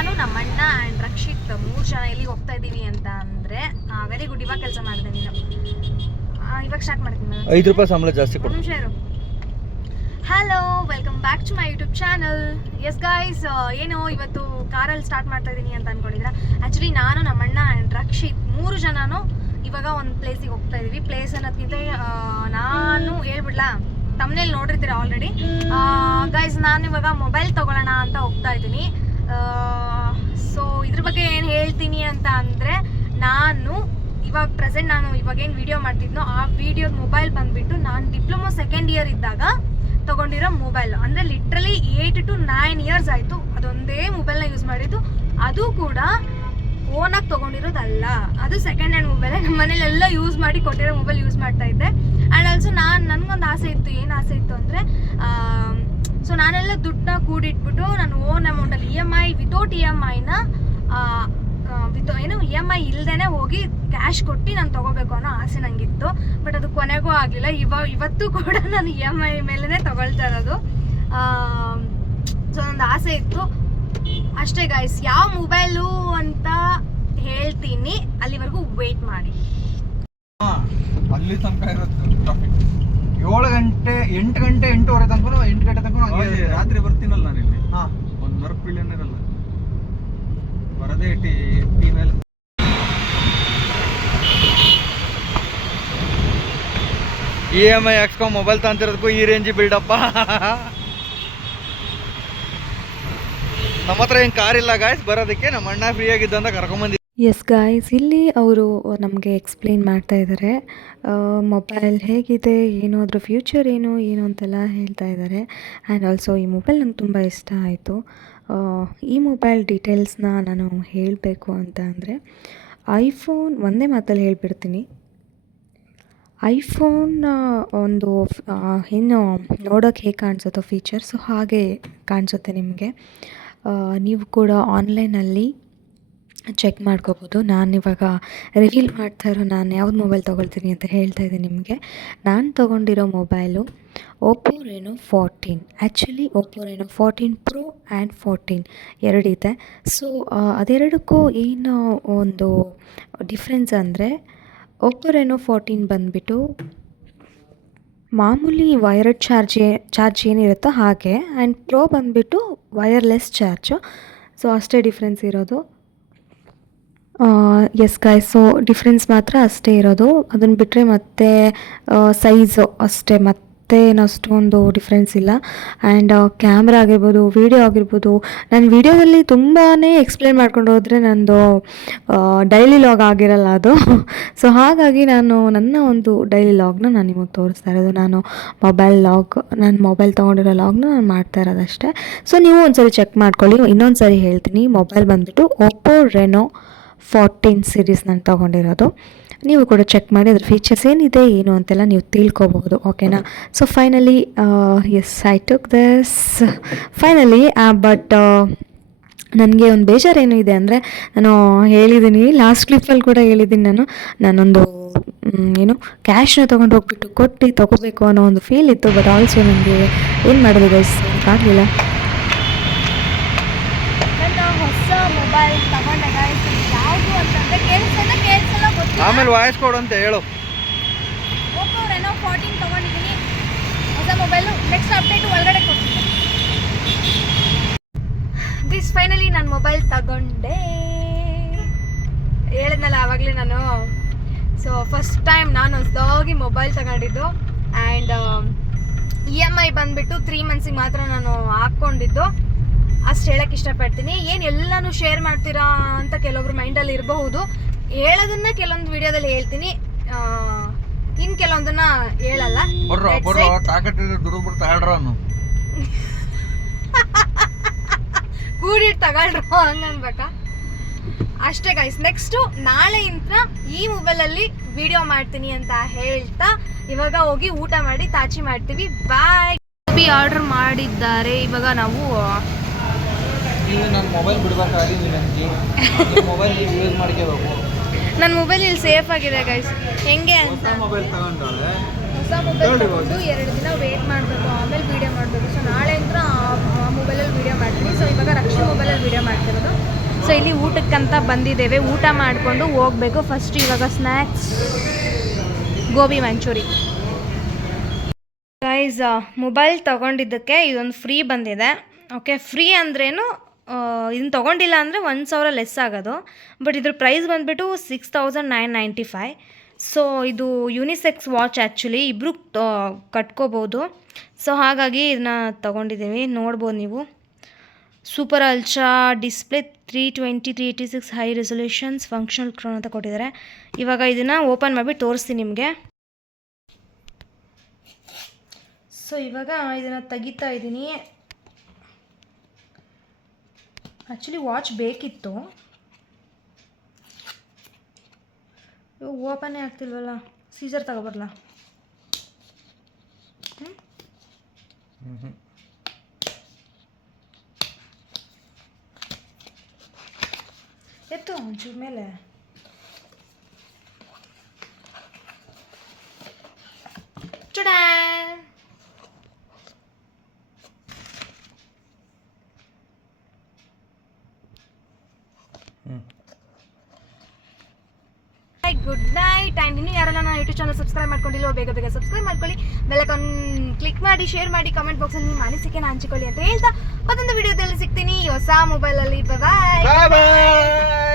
ನಾನು ನಮ್ಮಣ್ಣ ಆ್ಯಂಡ್ ರಕ್ಷಿತ್ 3 ಜನ ಎಲ್ಲಿಗೆ ಹೋಗ್ತಾ ಇದ್ದೀವಿ ಅಂತ ಅಂದರೆ ವೆರಿ ಗುಡ್. ಇವಾಗ ಕೆಲಸ ಮಾಡಿದೆ ನೀನು, ಇವಾಗ ಸ್ಟಾರ್ಟ್ ಮಾಡ್ತೀನಿ. 5 ರೂಪಾಯಿ ಸಂಬಳ ಜಾಸ್ತಿ ಕೊಡು. ನಿಮಿಷ ಇರು. Hello, welcome back to my YouTube channel. Yes guys, ಏನು ಇವತ್ತು ಕಾರಲ್ಲಿ ಸ್ಟಾರ್ಟ್ ಮಾಡ್ತಾ ಇದ್ದೀನಿ ಅಂತ ಅಂದ್ಕೊಂಡಿದ್ದೀರಾ. ಆ್ಯಕ್ಚುಲಿ ನಾನು ನಮ್ಮಣ್ಣ ಆ್ಯಂಡ್ ರಕ್ಷಿತ್ 3 ಜನನೂ ಇವಾಗ ಒಂದು ಪ್ಲೇಸಿಗೆ ಹೋಗ್ತಾ ಇದ್ದೀವಿ. ಪ್ಲೇಸ್ ಅನ್ನೋದಕ್ಕಿಂತ ನಾನು ಹೇಳ್ಬಿಡ್ಲಾ, ತಮ್ಮನೇಲಿ ನೋಡಿರ್ತೀರ ಆಲ್ರೆಡಿ. ಗೈಸ್, ನಾನು ಇವಾಗ ಮೊಬೈಲ್ ತೊಗೊಳ್ಳೋಣ ಅಂತ ಹೋಗ್ತಾ ಇದ್ದೀನಿ. ಸೊ ಇದ್ರ ಬಗ್ಗೆ ಏನು ಹೇಳ್ತೀನಿ ಅಂತ ಅಂದರೆ, ನಾನು ಇವಾಗ ಪ್ರೆಸೆಂಟ್ ನಾನು ಇವಾಗೇನು ವಿಡಿಯೋ ಮಾಡ್ತಿದ್ನೋ ಆ ವಿಡಿಯೋದ ಮೊಬೈಲ್ ಬಂದುಬಿಟ್ಟು ನಾನು ಡಿಪ್ಲೊಮೊ ಸೆಕೆಂಡ್ ಇಯರ್ ಇದ್ದಾಗ ತೊಗೊಂಡಿರೋ ಮೊಬೈಲ್. ಅಂದರೆ ಲಿಟ್ರಲಿ 8 to 9 years ಆಯಿತು ಅದೊಂದೇ ಮೊಬೈಲ್ನ ಯೂಸ್ ಮಾಡಿದ್ದು. ಅದು ಕೂಡ ಓನಾಗಿ ತೊಗೊಂಡಿರೋದಲ್ಲ, ಅದು ಸೆಕೆಂಡ್ ಹ್ಯಾಂಡ್ ಮೊಬೈಲ್. ನಮ್ಮ ಮನೇಲೆಲ್ಲ ಯೂಸ್ ಮಾಡಿ ಕೊಟ್ಟಿರೋ ಮೊಬೈಲ್ ಯೂಸ್ ಮಾಡ್ತಾ ಇದ್ದೆ. ಆ್ಯಂಡ್ ಆಲ್ಸೋ ನನಗೊಂದು ಆಸೆ ಇತ್ತು. ಏನು ಆಸೆ ಇತ್ತು ಅಂದರೆ, ಸೊ ನಾನೆಲ್ಲ ದುಡ್ಡನ್ನ ಕೂಡಿಟ್ಬಿಟ್ಟು ನಾನು ಓನ್ ಅಮೌಂಟಲ್ಲಿ EMI ವಿತೌಟ್ EMIನ EMI ಇಲ್ಲದೇ ಹೋಗಿ ಕ್ಯಾಶ್ ಕೊಟ್ಟು ನಾನು ತೊಗೋಬೇಕು ಅನ್ನೋ ಆಸೆ ನನಗಿತ್ತು. ಬಟ್ ಅದು ಕೊನೆಗೂ ಆಗಲಿಲ್ಲ. ಇವತ್ತು ಕೂಡ ನಾನು EMI ಮೇಲೇ ತೊಗೊಳ್ತಾ ಇರೋದು. ಸೊ ನಂದು ಆಸೆ ಇತ್ತು ಅಷ್ಟೇ ಗೈಸ್. ಯಾವ ಮೊಬೈಲು ಅಂತ ಹೇಳ್ತೀನಿ, ಅಲ್ಲಿವರೆಗೂ ವೇಟ್ ಮಾಡಿ. ಅಲ್ಲಿ ತನಕ ಇರುತ್ತೆ ಟ್ರಾಫಿಕ್. 7 ಗಂಟೆ 8 ಗಂಟೆ 8:30 ತನಕ 8 ಗಂಟೆ ತನಕ ರಾತ್ರಿ ಬರ್ತೀನಲ್ಲ ನಾನು ಇಲ್ಲಿ. ಒಂದು ನರ್ಕ್ ಬೀಳನೇ ಇರಲ್ಲ, ಬರದೇ ಟಿ ಮೇಲೆ. EMI ಹಾಕ್ಸ್ಕೊಂಡು ಮೊಬೈಲ್ ತಗೊಂತಿರೋದಕ್ಕೂ ಈ ರೇಂಜ್ ಬಿಲ್ಡಪ್ಪ. ನಮ್ಮ ಹತ್ರ ಏನು ಕಾರ್ ಇಲ್ಲ ಗಾಯ್ಸ್ ಬರೋದಕ್ಕೆ. ನಮ್ಮ ಅಣ್ಣ ಫ್ರೀ ಆಗಿದ್ದಂತ ಕರ್ಕೊಂಬಂದಿ. ಎಸ್ ಗಾಯ್ಸ್, ಇಲ್ಲಿ ಅವರು ನಮಗೆ ಎಕ್ಸ್ಪ್ಲೇನ್ ಮಾಡ್ತಾ ಇದ್ದಾರೆ ಮೊಬೈಲ್ ಹೇಗಿದೆ, ಏನು ಅದ್ರ ಫ್ಯೂಚರ್ ಏನು ಅಂತೆಲ್ಲ ಹೇಳ್ತಾ ಇದ್ದಾರೆ. ಆ್ಯಂಡ್ ಆಲ್ಸೋ ಈ ಮೊಬೈಲ್ ನಂಗೆ ತುಂಬ ಇಷ್ಟ ಆಯಿತು. ಈ ಮೊಬೈಲ್ ಡೀಟೇಲ್ಸ್ನ ನಾನು ಹೇಳಬೇಕು ಅಂತ ಅಂದರೆ, ಐಫೋನ್ ಒಂದೇ ಮಾತಲ್ಲಿ ಹೇಳ್ಬಿಡ್ತೀನಿ. ಐಫೋನ್ ಒಂದು ಏನು ನೋಡೋಕ್ಕೆ ಹೇಗೆ ಕಾಣಿಸುತ್ತೋ ಫೀಚರ್ಸು ಹಾಗೆ ಕಾಣಿಸುತ್ತೆ ನಿಮಗೆ. ನೀವು ಕೂಡ ಆನ್ಲೈನಲ್ಲಿ ಚೆಕ್ ಮಾಡ್ಕೋಬೋದು. ನಾನಿವಾಗ ರಿವೀಲ್ ಮಾಡ್ತಾ ಇರೋ ನಾನು ಯಾವ್ದು ಮೊಬೈಲ್ ತೊಗೊಳ್ತೀನಿ ಅಂತ ಹೇಳ್ತಾ ಇದ್ದೀನಿ ನಿಮಗೆ. ನಾನು ತೊಗೊಂಡಿರೋ mobile Oppo Reno 14. Actually Oppo Reno 14 Pro and 14 ಎರಡಿದೆ. ಸೊ ಅದೆರಡಕ್ಕೂ ಏನು ಒಂದು ಡಿಫ್ರೆನ್ಸ್ ಅಂದರೆ, ಓಪ್ಪೋ ರೆನೋ 14 ಬಂದುಬಿಟ್ಟು ಮಾಮೂಲಿ ವೈರ್ಡ್ ಚಾರ್ಜ್ ಏನಿರುತ್ತೋ ಹಾಗೆ, ಆ್ಯಂಡ್ ಪ್ರೋ ಬಂದುಬಿಟ್ಟು ವೈರ್ಲೆಸ್ ಚಾರ್ಜು. ಸೊ ಅಷ್ಟೇ ಡಿಫ್ರೆನ್ಸ್ ಇರೋದು. ಎಸ್ ಗಾಯ್ಸ್, ಸೊ ಡಿಫ್ರೆನ್ಸ್ ಮಾತ್ರ ಅಷ್ಟೇ ಇರೋದು. ಅದನ್ನು ಬಿಟ್ಟರೆ ಮತ್ತೆ ಸೈಜು ಅಷ್ಟೇ, ಏನು ಅಷ್ಟೊಂದು ಡಿಫ್ರೆನ್ಸ್ ಇಲ್ಲ. ಆ್ಯಂಡ್ ಕ್ಯಾಮ್ರಾ ಆಗಿರ್ಬೋದು, ವೀಡಿಯೋ ಆಗಿರ್ಬೋದು. ನಾನು ವೀಡಿಯೋದಲ್ಲಿ ತುಂಬಾ ಎಕ್ಸ್ಪ್ಲೇನ್ ಮಾಡ್ಕೊಂಡು ಹೋದರೆ ನಂದು ಡೈಲಿ ಲಾಗ್ ಆಗಿರಲ್ಲ ಅದು. ಸೊ ಹಾಗಾಗಿ ನಾನು ನನ್ನ ಒಂದು ಡೈಲಿ ಲಾಗ್ನ ನಾನು ನಿಮಗೆ ತೋರಿಸ್ತಾ ಇರೋದು. ನಾನು ಮೊಬೈಲ್ ತೊಗೊಂಡಿರೋ ಲಾಗ್ನ ನಾನು ಮಾಡ್ತಾ ಇರೋದಷ್ಟೇ. ಸೊ ನೀವು ಒಂದ್ಸರಿ ಚೆಕ್ ಮಾಡ್ಕೊಳ್ಳಿ. ಇನ್ನೊಂದು ಸರಿ ಹೇಳ್ತೀನಿ, ಮೊಬೈಲ್ ಬಂದುಬಿಟ್ಟು ಓಪ್ಪೋ ರೆನೋ 14 ಸೀರೀಸ್ ನಾನು ತೊಗೊಂಡಿರೋದು. ನೀವು ಕೂಡ ಚೆಕ್ ಮಾಡಿ ಅದ್ರ ಫೀಚರ್ಸ್ ಏನಿದೆ ಏನು ಅಂತೆಲ್ಲ ನೀವು ತಿಳ್ಕೊಬೋದು. ಓಕೆನಾ? So finally yes, I took this finally. But ನನಗೆ ಒಂದು ಬೇಜಾರೇನು ಇದೆ ಅಂದರೆ, ನಾನು ಹೇಳಿದ್ದೀನಿ ಲಾಸ್ಟ್ ಕ್ಲಿಪ್ಪಲ್ಲಿ ಕೂಡ ಹೇಳಿದ್ದೀನಿ, ನಾನೊಂದು ಏನು ಕ್ಯಾಶ್ನ ತೊಗೊಂಡು ಹೋಗ್ಬಿಟ್ಟು ಕೊಟ್ಟು ತೊಗೋಬೇಕು ಅನ್ನೋ ಒಂದು ಫೀಲ್ ಇತ್ತು. ಬಟ್ ಆಲ್ಸೋ ನನಗೆ ಏನು ಮಾಡೋದು ಗೈಸ್ ಆಗಲಿಲ್ಲ. ಹೊಸ ಮೊಬೈಲ್ ತಗೊಂಡೆ ಗಾಯ್ಸ್. ಯಾವುದು ಅಂತಂದರೆ ಕೇಳಿಸಲ್ಲ ಗೊತ್ತಿಲ್ಲ. ಆಮೇಲೆ ವಾಯ್ಸ್ ಕೊಡು ಅಂತ ಹೇಳು. ಓಪ್ಪೋ ರೆನೋ 14 ತೊಗೊಂಡಿದ್ದೀನಿ, ಹೊಸ ಮೊಬೈಲು. ನೆಕ್ಸ್ಟ್ ಅಪ್ಡೇಟ್ ಒಳಗಡೆ ಕೊಡ್ತೀನಿ. ದಿಸ್ ಫೈನಲಿ ನಾನು ಮೊಬೈಲ್ ತಗೊಂಡೆ. ಹೇಳಿದ್ನಲ್ಲ ಆವಾಗಲೇ ನಾನು. ಸೊ ಫಸ್ಟ್ ಟೈಮ್ ನಾನು ಹೊಸದಾಗಿ ಮೊಬೈಲ್ ತಗೊಂಡಿದ್ದು. ಆ್ಯಂಡ್ EMI ಬಂದುಬಿಟ್ಟು 3 months ಮಾತ್ರ ನಾನು ಹಾಕ್ಕೊಂಡಿದ್ದು. ಅಷ್ಟು ಹೇಳೋಕ್ಕೆ ಇಷ್ಟಪಡ್ತೀನಿ. ಏನು ಎಲ್ಲನೂ ಶೇರ್ ಮಾಡ್ತೀರಾ ಅಂತ ಕೆಲವೊಬ್ರು ಮೈಂಡಲ್ಲಿ ಇರಬಹುದು. ಹೇಳೋದನ್ನ ಕೆಲವೊಂದು ವಿಡಿಯೋದಲ್ಲಿ ಹೇಳ್ತೀನಿ, ಇನ್ನು ಕೆಲವೊಂದನ್ನ ಹೇಳಲ್ಲ. ಕೂಡಿಟ್ಟು ತಗೊಳ್ರು ಹಂಗನ್ಬೇಕಾ? ಅಷ್ಟೇ ಗೈಸ್. ನೆಕ್ಸ್ಟು ನಾಳೆಯಿಂದ ಈ ಮೊಬೈಲಲ್ಲಿ ವಿಡಿಯೋ ಮಾಡ್ತೀನಿ ಅಂತ ಹೇಳ್ತಾ ಇವಾಗ ಹೋಗಿ ಊಟ ಮಾಡಿ ತಾಚಿ ಮಾಡ್ತೀವಿ. ಬಾಯ್. ಆರ್ಡರ್ ಮಾಡಿದ್ದಾರೆ. ಇವಾಗ ನಾವು ನನ್ನ ಮೊಬೈಲ್ ಬಿಡ್ಬೇಕಾಗಿ ಮೊಬೈಲ್ ಯೂಸ್ ಮಾಡ್ಕೋಬೇಕು. ನನ್ನ ಮೊಬೈಲ್ ಇಲ್ಲಿ ಸೇಫ್ ಆಗಿದೆ ಗೈಸ್. ಹೆಂಗೆ ಅಂತ ಮೊಬೈಲ್ ತಗೊಂಡಾಳೆ, ಹೊಸ ಮೊಬೈಲ್ ತಗೊಂಡು 2 ದಿನ ವೇಟ್ ಮಾಡಬೇಕು, ಆಮೇಲೆ ವೀಡಿಯೋ ಮಾಡಬೇಕು. ಸೊ ನಾಳೆ ಅಂತ ಆ ಮೊಬೈಲಲ್ಲಿ ವೀಡಿಯೋ ಮಾಡ್ತೀನಿ. ಸೊ ಇವಾಗ ರಕ್ಷಾ ಮೊಬೈಲಲ್ಲಿ ವೀಡಿಯೋ ಮಾಡ್ತಿರೋದು. ಸೊ ಇಲ್ಲಿ ಊಟಕ್ಕಂತ ಬಂದಿದ್ದೇವೆ, ಊಟ ಮಾಡಿಕೊಂಡು ಹೋಗಬೇಕು. ಫಸ್ಟ್ ಇವಾಗ snacks gobi manchurian. Guys, mobile ತೊಗೊಂಡಿದ್ದಕ್ಕೆ ಇದೊಂದು ಫ್ರೀ ಬಂದಿದೆ. ಓಕೆ, ಫ್ರೀ ಅಂದ್ರೇನು, ಇದನ್ನು ತೊಗೊಂಡಿಲ್ಲ ಅಂದರೆ 1,000 ಲೆಸ್ ಆಗೋದು. ಬಟ್ ಇದ್ರ ಪ್ರೈಸ್ ಬಂದುಬಿಟ್ಟು 6,995. ಸೊ ಇದು ಯೂನಿಸೆಕ್ಸ್ ವಾಚ್ ಆ್ಯಕ್ಚುಲಿ, ಇಬ್ಬರು ಕಟ್ಕೋಬೋದು. ಸೊ ಹಾಗಾಗಿ ಇದನ್ನ ತೊಗೊಂಡಿದ್ದೀವಿ, ನೋಡ್ಬೋದು ನೀವು. Super ultra display 320 386 high resolutions functional crown ಅಂತ ಕೊಟ್ಟಿದ್ದಾರೆ. ಇವಾಗ ಇದನ್ನು ಓಪನ್ ಮಾಡಿಬಿಟ್ಟು ತೋರಿಸ್ತೀನಿ ನಿಮಗೆ. ಸೊ ಇವಾಗ ಇದನ್ನು ತೆಗಿತಾ ಇದ್ದೀನಿ. ಆ್ಯಕ್ಚುಲಿ ವಾಚ್ ಬೇಕಿತ್ತು, ಓಪನ್ನೇ ಆಗ್ತಿಲ್ವಲ್ಲ. ಸೀಸರ್ ತಗೊಬರಲ್ಲ. ಎತ್ತು ಒಂಚೂರು ಮೇಲೆ. ಚುಡಾ ಗುಡ್ ನೈಟ್. ಆ್ಯಂಡ್ ಇನ್ನೂ ಯಾರೆಲ್ಲ ನಾನು ಯೂಟ್ಯೂಬ್ ಚಾನಲ್ ಸಬ್ಸ್ಕ್ರೈಬ್ ಮಾಡ್ಕೊಂಡಿಲ್ಲ, ಬೇಗ ಬೇಗ ಸಬ್ಸ್ಕ್ರೈಬ್ ಮಾಡ್ಕೊಳ್ಳಿ, ಬೆಲ್ಲೈಕಾನ್ ಕ್ಲಿಕ್ ಮಾಡಿ, ಶೇರ್ ಮಾಡಿ, ಕಮೆಂಟ್ ಬಾಕ್ಸಲ್ಲಿ ನಿಮ್ಮ ಅನಿಸಿಕೆನ ಹಂಚಿಕೊಳ್ಳಿ ಅಂತ ಹೇಳ್ತಾ ಮತ್ತೊಂದು ವಿಡಿಯೋದಲ್ಲಿ ಸಿಗ್ತೀನಿ ಹೊಸ ಮೊಬೈಲಲ್ಲಿ. ಬಾಯ್.